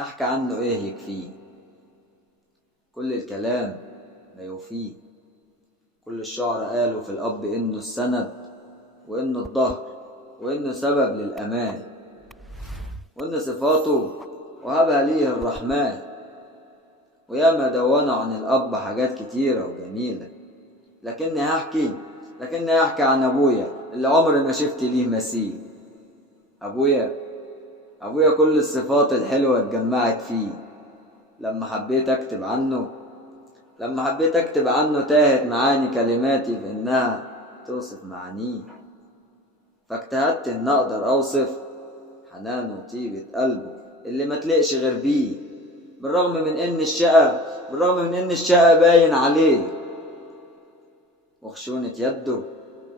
أحكي عنه إيه يكفيه؟ كل الكلام لا يوفيه. كل الشعراء قالوا في الأب إنه السند وإنه الظهر وإنه سبب للأمان وإن صفاته وهبها ليه الرحمن. وياما دونوا عن الأب حاجات كتيرة وجميلة، لكني هحكي عن أبويا اللي عمري ما شفت ليه مثيل. أبويا كل الصفات الحلوة اتجمعت فيه. لما حبيت أكتب عنه تاهت معاني كلماتي في إنها توصف معانيه، فاجتهدت إن أقدر أوصف حنان وطيبة قلبه اللي ما تلقش غير بيه، بالرغم من إن الشقة باين عليه وخشونة يده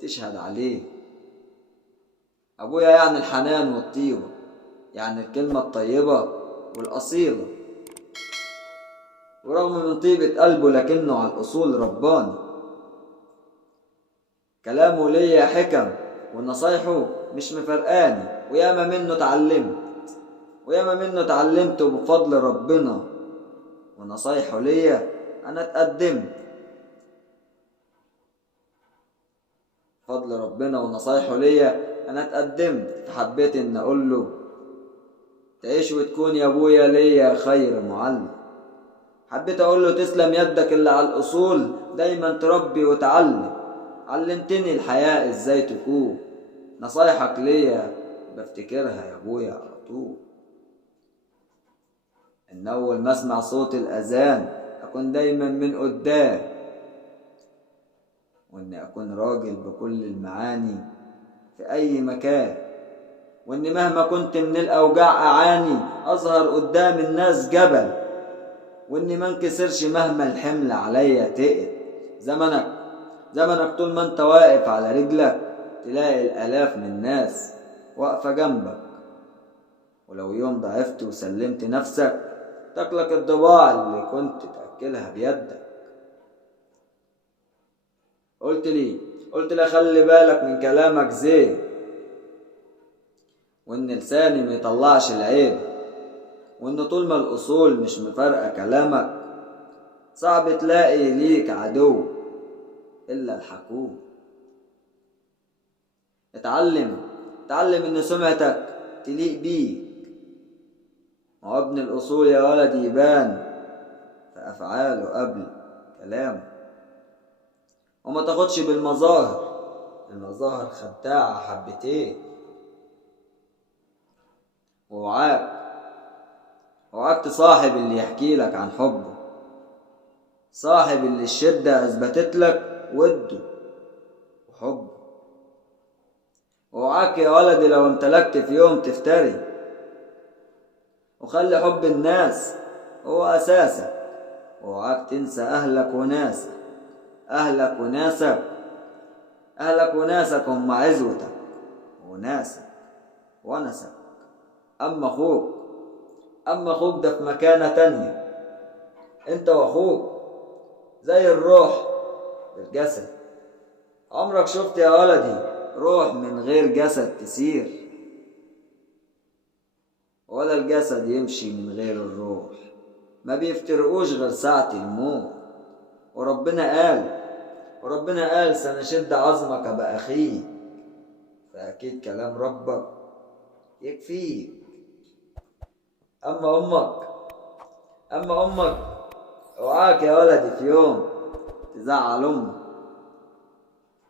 تشهد عليه. أبويا يعني الحنان والطيبة، يعني الكلمة الطيبة والأصيلة، ورغم من طيبة قلبه لكنه على الأصول رباني. كلامه ليا حكم ونصايحه مش مفرقاني، وياما منه اتعلمت بفضل ربنا، ونصايحه ليا أنا اتقدمت. فضل ربنا ونصايحه ليا أنا اتقدمت، فحبيت إن أقول له تعيش وتكون يا أبويا ليا خير معلم. حبيت أقول له تسلم يدك اللي على الأصول دايما تربي وتعلم. علمتني الحياة إزاي تكون، نصايحك ليا بفتكرها يا أبويا على طول. إن أول ما أسمع صوت الأذان أكون دايما من قدام، وإني أكون راجل بكل المعاني في أي مكان، وإني مهما كنت من الأوجاع أعاني أظهر قدام الناس جبل، وإني ما انكسرش مهما الحمل عليا تقل. زمنك طول ما انت واقف على رجلك تلاقي الآلاف من الناس واقفة جنبك، ولو يوم ضعفت وسلمت نفسك تاكلك الضباع اللي كنت تأكلها بيدك. قلت لي خلي بالك من كلامك زين، وإن لساني ما يطلعش العيب، وإن طول ما الأصول مش مفارقة كلامك صعب تلاقي ليك عدو إلا الحكوم. اتعلم إن سمعتك تليق بيك، وهو ابن الأصول يا ولد يبان في أفعاله قبل كلامه. وما تاخدش المظاهر خداعة حبتين. ووعاك تصاحب اللي يحكي لك عن حبه، صاحب اللي الشدة أثبتت لك وده وحبه. ووعاك يا ولدي لو امتلكت في يوم تفتري، وخلي حب الناس هو أساسك. ووعاك تنسى أهلك وناسك هم عزوتك وناسك ونسك. أما أخوك ده في مكانة تانية. انت واخوك زي الروح بالجسد. عمرك شفت يا ولدي روح من غير جسد تسير؟ ولا الجسد يمشي من غير الروح، ما بيفترقوش غير ساعة الموت. وربنا قال سنشد عظمك بأخيك، فأكيد كلام ربك يكفيك. أما أمك اوعاك يا ولدي في يوم تزعل أمك،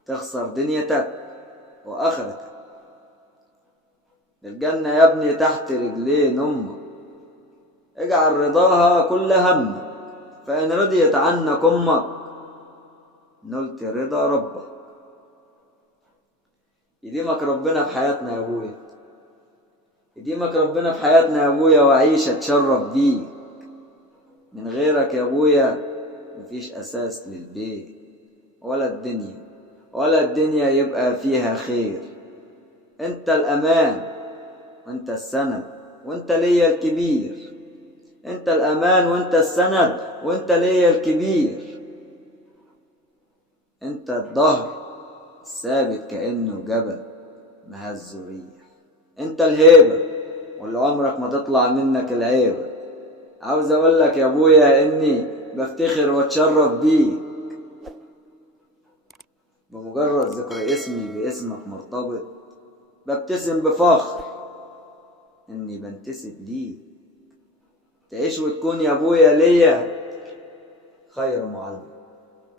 تخسر دنيتك وآخرتك. الجنة يا ابني تحت رجلين أمك، اجعل رضاها كل همك، فإن رضيت عنك أمك نلت رضا ربك. يديمك ربنا في حياتنا يا أبويا، وعيش اتشرف بيك. من غيرك يا أبويا مفيش أساس للبيت ولا الدنيا يبقى فيها خير. انت الأمان وانت السند وانت ليا الكبير. انت الأمان وانت السند وانت ليا الكبير. انت الظهر الثابت كأنه جبل مهز ريح. انت الهيبة واللي عمرك ما تطلع منك العيبة. عاوز اقول لك يا ابويا اني بفتخر واتشرف بيك، بمجرد ذكر اسمي باسمك مرتبط ببتسم بفخر اني بنتسب ليك. تعيش وتكون يا ابويا ليا خير معلم.